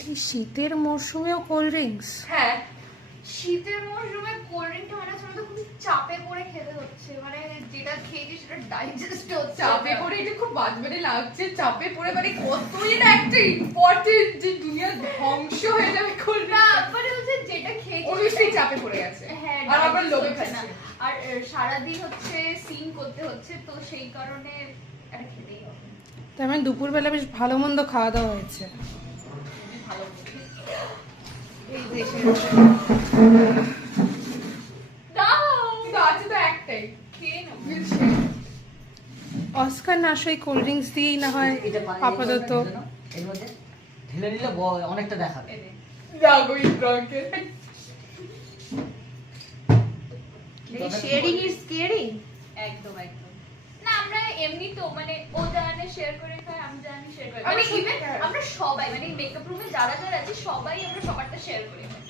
এই শীতের মরশুমেও cold drinks হ্যাঁ শীতের মরশুমে কোল্ড ড্রিঙ্কটা মানে আমাদের খুবই চাপে পড়ে খেতে হচ্ছে। মানে যেটা খেয়েছি সেটা ডাইজেস্ট হচ্ছে। চাপে পড়ে এটা খুব বাজবারে লাগছে। চাপে পড়ে মানে কতই না একটা ইম্পর্টেন্ট যে দুনিয়া ধ্বংস হয়ে যাবে কোল্ড না মানে হচ্ছে যেটা খেয়েছি অবশ্যই চাপে পড়ে গেছে। হ্যাঁ আর আবার না। খাচ্ছে। আর সারাদিন হচ্ছে সিন করতে হচ্ছে তো সেই কারণে এটা খেতেই হবে তার মানে দুপুরবেলা বেশ ভালো মন্দ খাওয়া দাওয়া হয়েছে। ভালো অস্কার নাশই কোল্ড ড্রিঙ্কস দিয়েই না হয় আপাতত। ঢেলে এর মধ্যে ঢেলে নিলে অনেকটা দেখাবে। নে। শেয়ারিং ইজ কেয়ারিং একদম একদম। না আমরা এমনি তো মানে ও জানে শেয়ার করে খাই আমি জানি শেয়ার করে আমরা সবাই মানে মেকআপ রুমে যারা যারা আছে সবাই আমরা সবারটা শেয়ার করি খাই।